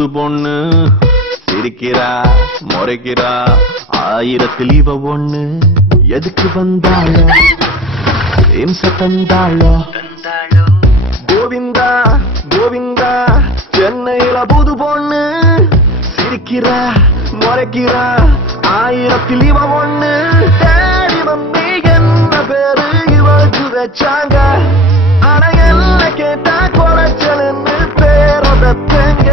புது பொண்ணு சிரிக்கிறா முறைக்கிறா ஆயிரத்தில் இவ ஒண்ணு எதுக்கு வந்தாளோ இம்ச தந்தாளோ கோவிந்தா கோவிந்தா சென்னையில புது பொண்ணு சிரிக்கிறா முறைக்கிறா ஆயிரத்தில் இவ ஒண்ணு தேடி வந்து என்ன பேரு இவளுக்கு வச்சாங்க ஆனா என்ன கேட்டா குறைச்சலன்னு பேரை பெற்றங்க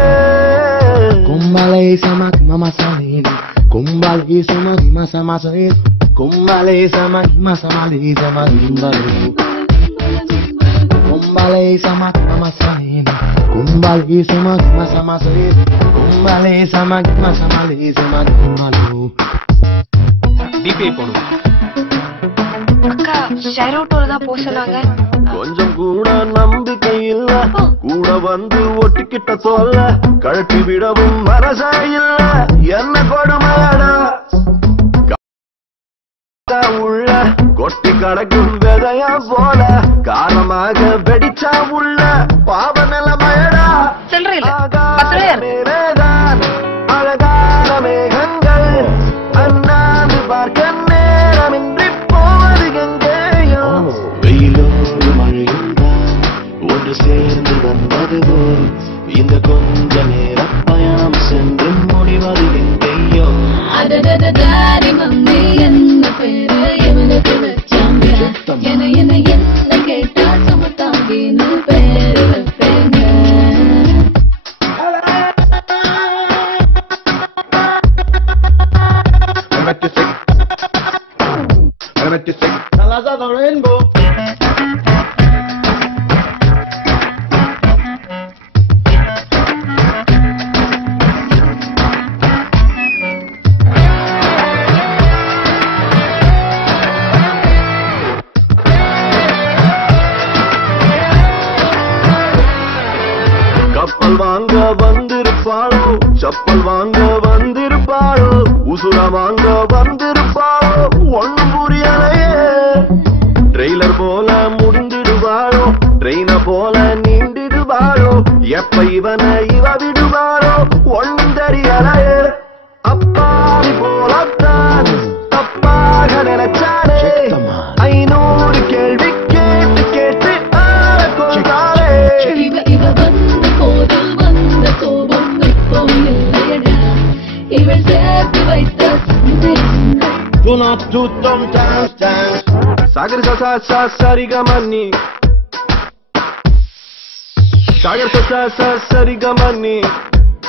கும்பலை சமக் மம சமீதி கும்பலை சமக் மச மசீதி கும்பலை சமக் மச மலி சமதிம்பரு கும்பலை சமக் மம சமீதி கும்பலை சமக் மச மசீதி கும்பலை சமக் மச மலி சமதிம்பரு டிபி போடு அக்கா ஷேர் அவுட்டோட தான் போக சொன்னாங்க கொஞ்சம் கூட நம்பிக்கை இல்ல கூட வந்து ஒட்டிக்கிட்ட சொல்ல கழட்டி விடவும் மனசா இல்ல என்ன கொடுமையாடா உள்ள கொட்டி கடக்கும் விதையா போல காரணமாக வெடிச்சா உள்ள பாவ நிலைமையடா மேலேதான் அழகான மேகங்கள் அண்ணாந்து பார்க்க நேரமின்றி போவது எங்கேயும் வெயிலோடு மழையும் ஒன்று சேர்ந்து வந்தது போல் இந்த கொஞ்ச நேர பயணம் சென்று முடிவது எங்கேயோ என்ன பேரு எவனுக்கு வச்சாங்க என்ன கேட்டா சமத்தாகின்னு பேரு வைப்பேங்க கப்பல் வாங்க வந்திருப்பாளோ செப்பல் வாங்க வந்திருப்பாளோ உசுர வாங்க வந்திருப்பாளோ ஒண்ணும் புரியலையே ட்ரெய்லர் போல முடிந்திடுவாளோ ட்ரெயின போல நீண்டிடுவாளோ எப்ப இவனை இவ விடுவாளோ ஒண்ணும் தெரியலையே அப்பாவி போலத்தான் தப்பாக நினைச்சாரே 500 கேள்வி கேட்டு கேட்டு ஆள கொண்டாரே இவ வந்த போதில் வந்த கோபம் இப்போ இல்லையடா இவள் சேர்த்து வைத்த Do not do dumb dance. Sagar sa sarigamani Sagar sa sarigamani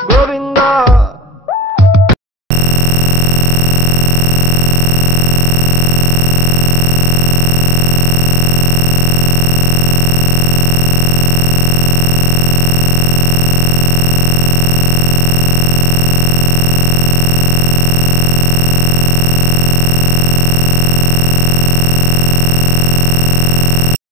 Govinda